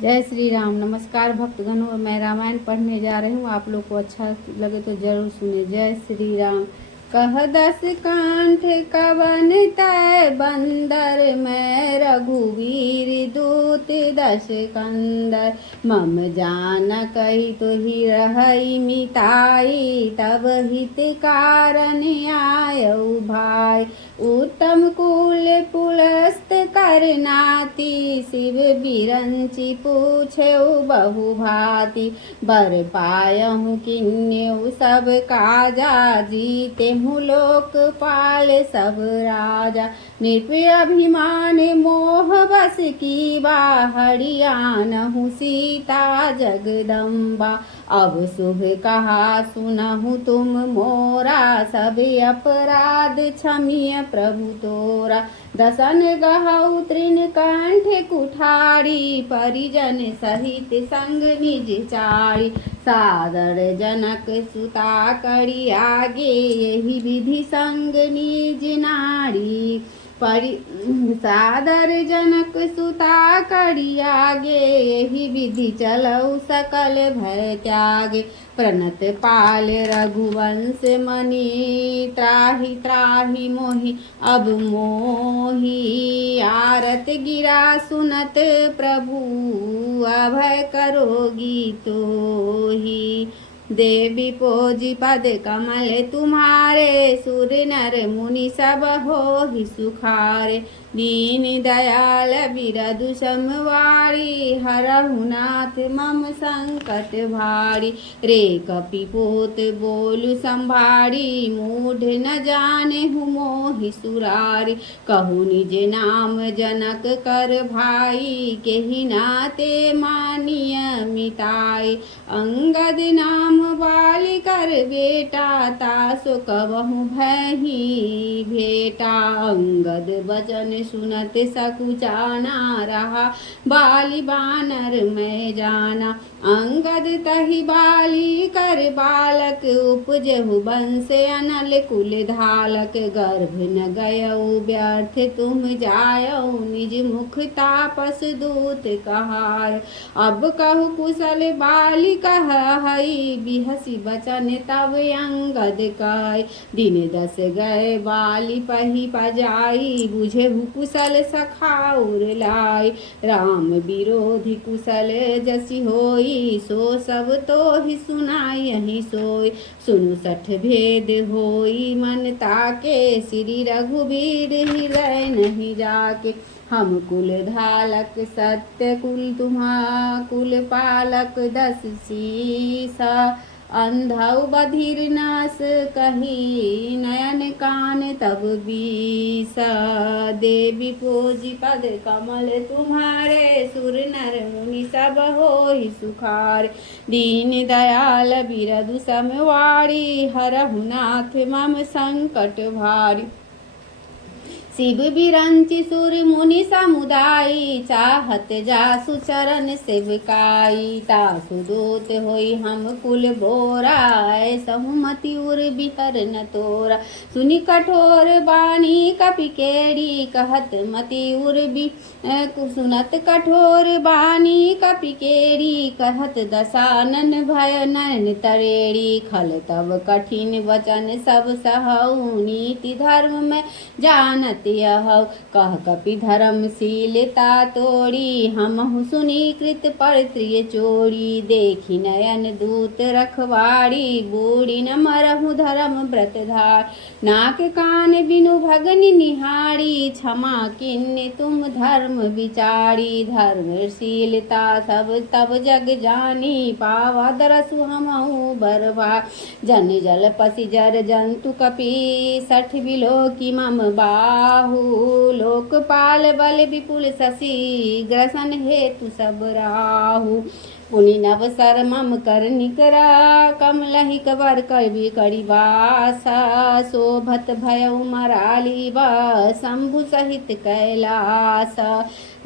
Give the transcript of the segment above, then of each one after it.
जय श्री राम। नमस्कार भक्तगणों, मैं रामायण पढ़ने जा रही हूँ। आप लोग को अच्छा लगे तो जरूर सुने। जय श्री राम। कह दस कांठ कवन तय बंदर, मैं रघुवीर दूत दश कंदर। मम जान कही तो ही रहई मिताई, तब हित कारण आयऊ भाई। उत्तम कुल पुलस्त करनाती, शिव बिरंची पूछेऊ बहु भांति। बर पायहु किन्नेऊ सब काजा, जीते हूँ लोकपाल सब राजा। निर्भय अभिमान मोह बस कीवा, हरियाणहु सीता जगदम्बा। अब शुभ कहा सुनहु तुम मोरा, सब अपराध क्षमिय प्रभु तोरा। दसन गहऊ तृण कंठ कुठारी, परिजन सहित संग निज चारी। सादर जनक सुता करी आगे, यही विधि संग निज नारी। सादर जनक सुता करी आगे, यही विधि चलऊ सकल भय त्यागे। प्रणत पाल रघुवंश मणि, त्राहि त्राहि मोहि अब मोहि। आरत गिरा सुनत प्रभु, अभय करोगी तोहि। देवी पोजी पद कमल तुम्हारे, सुर नर मुनि सब होहि सुखारे। दीन दयाल बिरदु समवारी, हरहु नाथ मम संकट भारी। रे कपिपोत बोलु संभारी, मूढ़ न जाने हूँ मोहि सुरारी। कहु निज नाम जनक कर भाई, केहि नाते मानिय मिताई। अंगद नाम बाली कर बेटा, तासु कबहु भयहि भेटा। अंगद बचन सुनत सकुचाना, रहा बाली बानर मैं जाना। अंगद तहि बाली कर बालक, उपजहु वंश अनल कुल धालक। गर्भ न गयऊ व्यर्थ तुम जायऊ, निज मुख तापस दूत कहाय। अब कहु कुशल बाली कहई, बिहसी बचन तब अंगद कय। दिन 10 गए बाली पही पजाई, बुझेहु कुशल सखाउर लाई। राम विरोधी कुशल जसि होई, सो सब तो ही सुनाई यही सोई। सुनु 60 भेद होई मन ताके, श्री रघुवीर हृदय नहीं जाके। हम कुल धालक सत्य कुल तुम्हा, कुल पालक 10 शीसा। अंधौ बधिर नास कही, नयन कान तब बीसा। देवी पोजी पद कमल तुम्हारे, सुर नर मुनि सब होहि सुखारे। दीन दयाल बिरदु समवारी, हरहु नाथ मम संकट भारी। शिव बिरंचि सुर मुनि समुदायी, चाहत जासु चरण सेवकाई। तासु दूत होई हम कुल बोरा, ऐसहु मति उर बिहर न तोरा। सुनि कठोर बानी कपि केड़ी, कहत मति उर सुनत कठोर बानी कपि केड़ी। कहत दसानन भय नयन तरेड़ी, खल तब कठिन वचन सब सहऊ। नीति धर्म में जानत यहौ, कह कपि धर्मशीलता तोड़ी। हमहु सुनी कृत पर त्रिय चोरी, देखी नयन दूत रखवारी। बूढ़ी न मरहु धर्म व्रत धार, नाक कान बिनु भगनि निहारी। क्षमा किन्ने तुम धर्म विचारी, धर्मशीलता सब तब जग जानी। पावा दरसु हमहु बरबा, जन जल पसी जर जंतु कपि। 60 बिलोकी मम बाहु, लोकपाल बल विपुल शशि। ग्रसन हेतु सब राहु, पुनि नवसर मम कर निकरा। कमलहि कबर कवि करिबासा, शोभत भयउ मराली बा। शंभु सहित कैलास,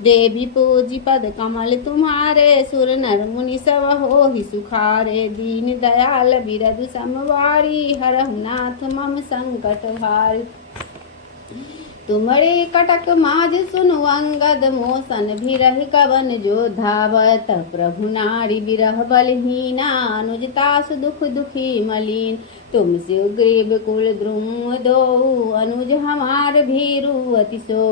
देवी पूजी पद कमल तुम्हारे। सुर नर मुनि सब होहि सुखारे। दीन दयाल बिरदु समवारी, हरहु नाथ मम संकट भारी। तुम्हारे कटक माज सुनु अंगद मोसन भी रही कवन जो धावत प्रभु नारी बिरह बलहीना अनुजतास दुख दुखी मलिन तुम सुग्रीव कुल द्रुम दो अनुज हमार भीरु अति सो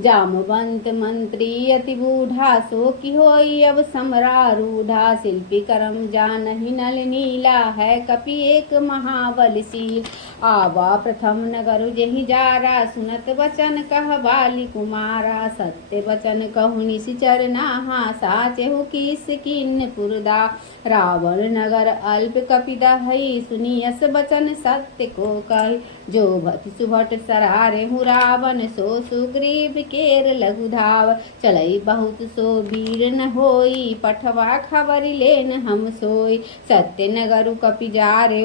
जामवंत मंत्री अति बूढ़ा सो की होई अब समरारूढ़ा शिल्पी करम जानहि नल नीला है कपि एक महाबलशील आवा प्रथम नगर जहि जारा सुनत वचन कह बाली कुमारा सत्य वचन कहु निश्चर नाहा साचहु किस किन पुरदा रावण नगर अल्प कपि दहई सुनियस वचन सत्य को कही जो भट सुभट सरारे हूँ रावण सो सुग्रीव केर लघु धाव चलई बहुत सो वीर न होई पठवा खबर लेन हम सोई सत्य नगरु कपि जारे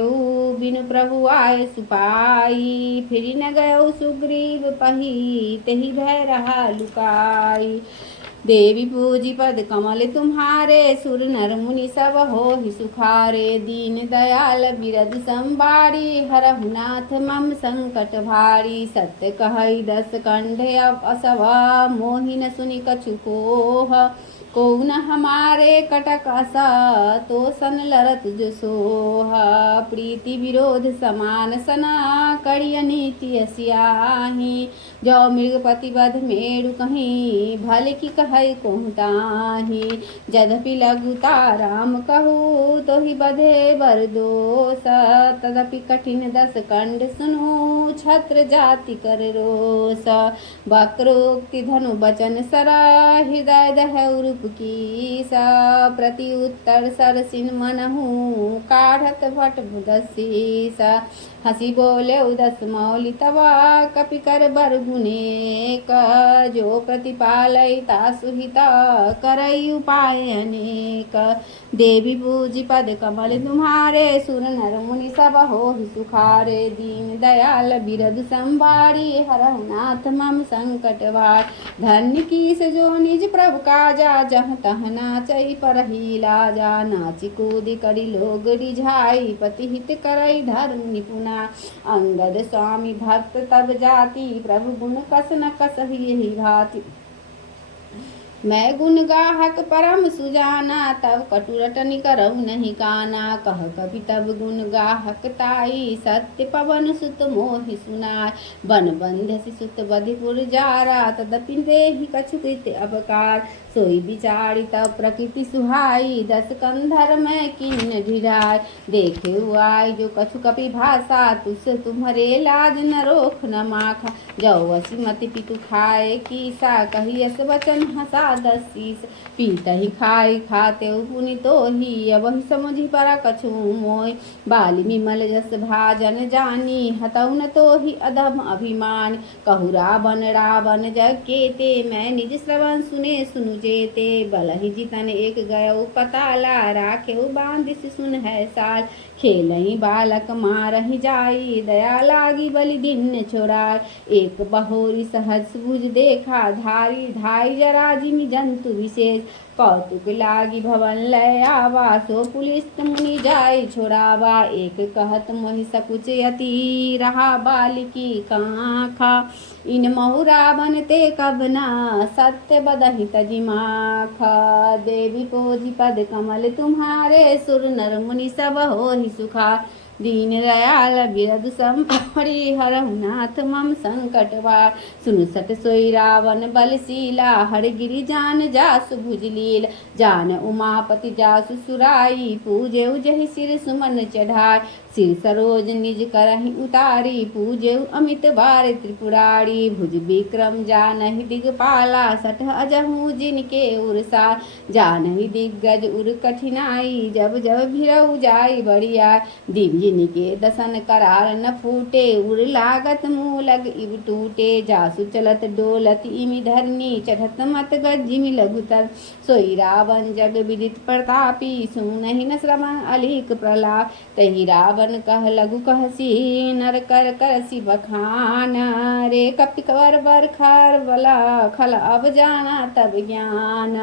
बिनु प्रभु आय सुपाई फिर न गयो सुग्रीव पही तही भय रहा लुकाई देवी पूजी पद कमल तुम्हारे सुर नर मुनि सब हो ही सुखारे दीन दयाल बिरद संबारी हरहु नाथ मम संकट भारी सत्य कहई दस कंठे अब असवा मोहिन सुनि कछु कोह कौन हमारे कटक असा तो सन लरत जो सोहा प्रीति विरोध समान सना कड़िय नीति असियाही जो मृगपति बध मेरु कहीं भले की कहै कोहताही जदपि लघुता राम कहू तो ही बधे बर दोष तदपि कठिन दस कंड सुनु छत्र जाति कर रोष वक्रोक्ति धनु बचन सरा हृदय दह रूप की सा प्रति उत्तर सरसिन मनहु काढ़त भट बुदसी हसी बोले उदस मौली तवा कपि कर बर गुने का जो प्रतिपालयिता सुहिता करई उपाय अनेक देवी पूजी पद कमल तुम्हारे सुर नर मुनि सब हो सुखारे दीन दयाल बिरद संभारी हरहु नाथ मम संकट वार धन्य कीस जो निज प्रभु काजा जह तह नाचई परही लाजा नाची कूद करी लोग रिझाई पति हित करई धर्म निपुणा अंगद स्वामी भक्त तब जाति प्रभु गुण कस न कसहि यही भाति मैं गुण गाहक परम सुजाना तब कटुरटनि करहु नहीं काना कह कभी तब गुण गाहक ताई सत्य पवन सुत मोहि सुनाय बन बंध्य सुत बधिपुर जारा तदपि देहि कछु कृत अबकार सोई बिचारी तब प्रकृति सुहाई दस कंधर में किन्न ढिराय देखे आई जो कछु कपि भाषा तुस तुम्हारे लाज न रोख न माखा जौ असी मति पितु खाए कीसा कही अस वचन हसा दसीस पीता ही खाई खाते पुनि तो ही वही समझी परा कछु मोय बाली विमल जस भाजन जानी हतौ न तो ही अधम अभिमान कहु रावण रावण जग केते मैं निज श्रवण सुने सुनु जेते बलहि जितन एक गयो पताला राखे बांधिस सुन है साल खेलही बालक मारहि जाई दया लागी बलि दिन छोड़ाय एक बहोरी सहज भुज देखा धारी धाई जरा जिमि जंतु विशेष कौतुक लागी भवन लय आवा सो पुलिस मुनि जाय छोड़ावा एक कहत मोहि सकुच यति रहा बालिकी काखा इन महु रावण ते कबना सत्य बदहि तजिमाखा देवी पोजी पद कमल तुम्हारे सुर नर मुनि सब हो ही सुखा दीन दयाल बिरद संभारी हरहु नाथ मम संकट वार सुनु सत सोई रावण बलशीला हर गिरि जान जासु भुज लील जान उमापति जासु सुराई पूजे जहि सिर सुमन चढ़ाय सिर सरोज निज करहि उतारी पूजे अमित बार त्रिपुरारी भुज विक्रम जानहि दिगपाला सठ अजहू जिनके उरसा जानहि दिग्गज उर कठिनाई जब जब भिरऊ जाई बढ़िया दिव्य जिनके दसन करार न फूटे उर लागत मूलग इव टूटे जासु चलत डोलत इमि धरनी चढ़त मत गज्जिमि लघुतर सोई रावण जग विदित प्रतापी सुनहि न श्रवण अलिक प्रलाप तहि रावण कह लघु कहसी नर कर करसी बखान रे कपि कर बर खर बला खल अब जाना तब ज्ञान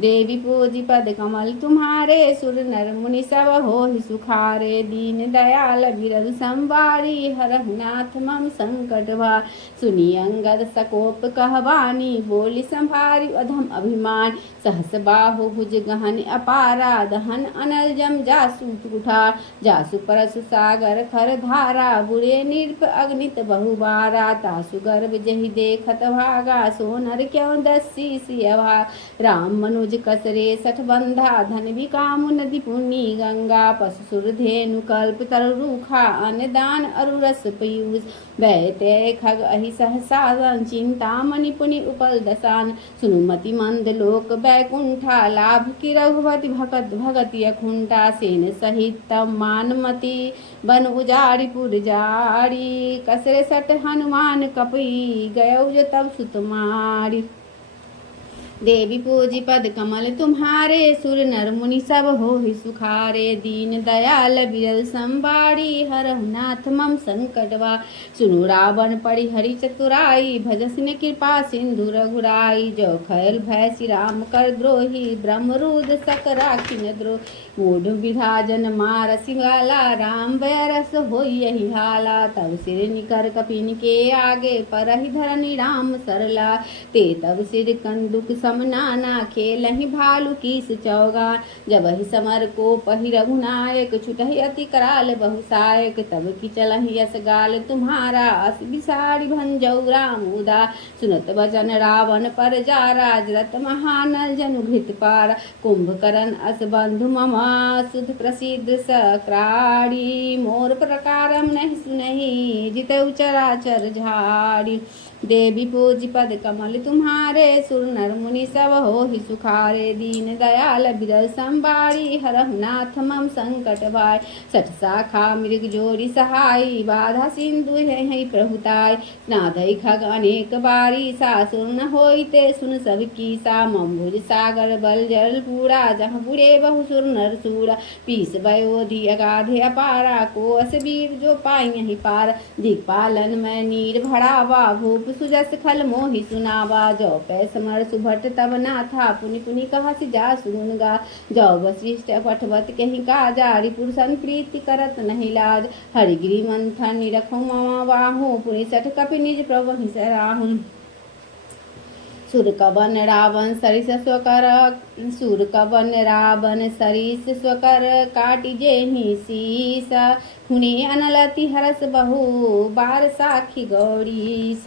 देवी पूजी पद कमल तुम्हारे, सुर नर मुनि सब होहि सुखारे। दीन दयाल बिरधु संवारी, हरहु नाथ मम संकट भार। सुनी अंगद सकोप कहवानी, बोली संभारी अधम अभिमान। सहस बाहु भुज गहन अपारा, दहन अनल जम जासु कुठार। जासु परसु सागर खर धारा, बुरे निर्प अग्नित बहुबारा। तासु गर्भ जहि देखत भागा, सो नर क्यों दस्सी सियवा। राम मनुज कसरे 60 बंधा, धन भी कामु नदी पुण्य गंगा। पशु सुर धेनु कल्प तरु रूखा, अन्न दान अरु रस पीयूष। बैते खग अहि सहसाधन, चिंतामणि पुनि उपल दसान। सुनु मति मंद लोक बैकुंठा, लाभ की रघुपति भगत भगति अकुंठा। सेन सहित तब मानमति, बन उजाड़ी पुर जाड़ी। कसरे 60 हनुमान कपि, गयौ जो तब सुत मारी। देवी पूजी पद कमल तुम्हारे, सुर नर मुनि सब होहि सुखारे। दीन दयाल बिरल संवारी, हरहु नाथ मम संकट भार। सुनु रावण परि हरि चतुराई, भजसिन कृपा सिंधु रघुराई। जो खयल भय श्री राम कर द्रोही, ब्रह्मरुद सक राखिन द्रोह। मूढ़ विधाजन मारसि वाला, राम बैरस होई यही हाला। तब सिर निकर कपिन के आगे, परहि धरनि राम सरला। ते तब सिर कंदुक समनाना, खेलहि भालु कीस चौगान। जब ही समर को पहि रघुनायक, छुटहि अति कराल बहुसायक। तब की चलहि यस गाल तुम्हारा, अस बिसारी भंजौ राम उदार। सुनत बचन रावण पर जारा, जरत महानल जनु घृत पारा। कुंभकर्ण अस बंधु ममा, सुध प्रसिद्ध सक्राड़ी। मोर प्रकारम नहीं सुनहि, जितौ चराचर झाड़ी। देवी पूजी पद कमल तुम्हारे, सुर नर मुनि सब होहि सुखारे। दीन दयाल बिरल संवारी, हरहु नाथ मम संकट भार। 60 शाखा मृग जोरी सहाई, बाधा सिंधु है प्रभुताय। नादई खग अनेक बारी, सासुर न होइते सुन सब कीसा। मम्भुज सागर बल जल पूरा, जहाँ बुढ़े बहु सुर नर सूरा। पीस बयोधि अगाधे अपारा, को अस वीर जो पाई पार। दिक्पालन में नीर भड़ावा, भूप सुजस खल मोहि सुनावा। जो पै समर सुभट तब ना था, पुनि पुनि कहा सि जा सुन गा। जो वशिष्ठ पठवत कहीं काजा, रिपुरुषन प्रीति करत नहीं लाज। हरिगिरि मंथन निरखौ मम बाहु, पुनि 60 कपि निज प्रभु सराहु। सुर कवन रावण सरिस स्वकर, सुर कवन रावण सरिस स्वकर। काटि जेहि शीस, हुने अनलति हरस बहु, बार साखी गौरीस।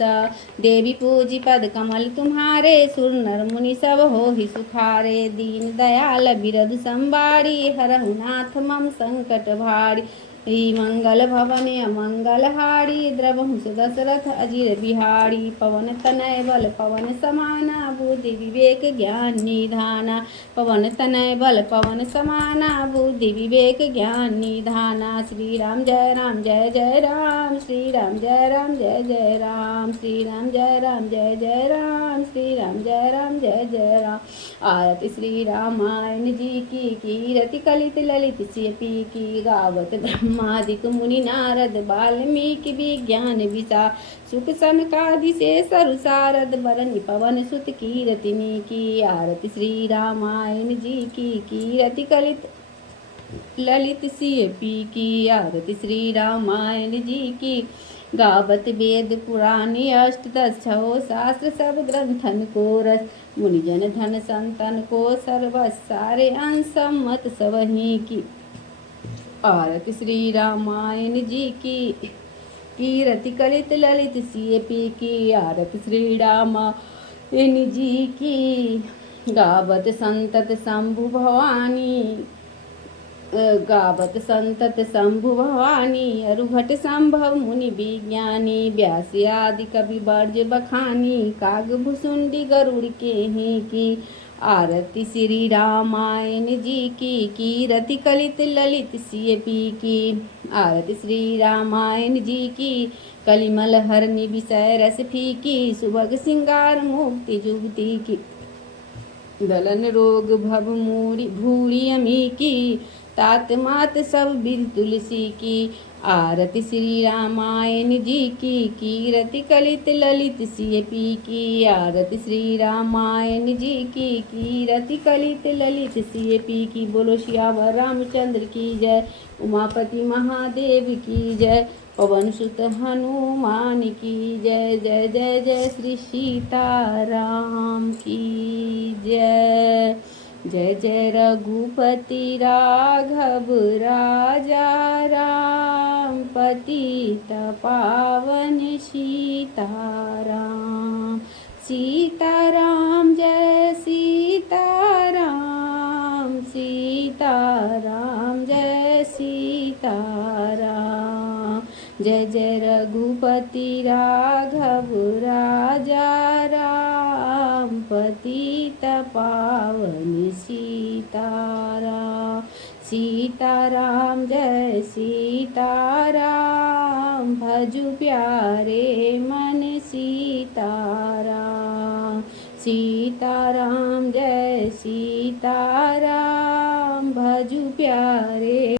देवी पूजी पद कमल तुम्हारे, सुर नर मुनि सब होहि सुखारे। दीन दयाल बिरधु संवारी, हरहु नाथ मम संकट भारी। मंगल भवन अमंगल हारी, द्रवहु दशरथ अजिर बिहारी। पवन तनय बल पवन समाना, बुद्धि विवेक ज्ञान निधाना। पवन तनय बल पवन समाना, बुद्धि विवेक ज्ञान निधाना। श्री राम जय राम जय जय राम, श्री राम जय राम जय जय राम, श्री राम जय राम जय जय राम, श्री राम जय राम जय जय राम। आरती श्री रामायण जी की, कीरति कलित ललित सियपी की। गावत ब्रह्मादिक मुनि नारद, वाल्मीकि विज्ञान विशारद। सुख सनकादि से सरु सारद, बरनि पवन सुत कीरतिनी की। आरती श्री रामायण जी की, कीरति कलित ललित सियपी की। आरती श्री रामायण जी की। गावत वेद पुराण अष्टदश छो शास्त्र, सब ग्रंथन को रस। मुनिजन धन संतन को सर्वस, सारे अंश मत सबही की। आरती श्री रामायण जी की, कीरति कलित ललित सियपी की। आरती श्री रामायण जी की। गावत संतत शंभु भवानी, गावत संतत शंभु भवानी। अरुभट संभव मुनि विज्ञानी, व्यास आदि कवि बर्ज बखानी। काग भुसुंडी गरुड़ के ही की। आरती श्री रामायण जी की, कीरति कलित ललित सियपी की। आरती श्री रामायण जी की। कलिमल हरनि विषय रस फीकी, सुभग सिंगार मुक्ति जुगति की। दलन रोग भव मूरी भूरी अमी की, तात मात सब विधि तुलसी की, आरती श्री रामायण जी की, कीरति कलित ललित सिय पी की, आरती श्री रामायण जी की, कीरति कलित ललित सिय पी की। बोलो सियावर रामचंद्र की जय, उमापति महादेव की जय, पवन सुत हनुमान की जय। जय जय जय श्री सीताराम की जय। जय जय रघुपति राघव राजा राम, पतित पावन सीताराम। सीताराम जय सीताराम, सीताराम जय सीताराम। जय जय रघुपति राघव राजा राम, पतित पावन सीताराम। सीताराम जय सीताराम, भजु प्यारे मन सीताराम। सीताराम जय सीताराम,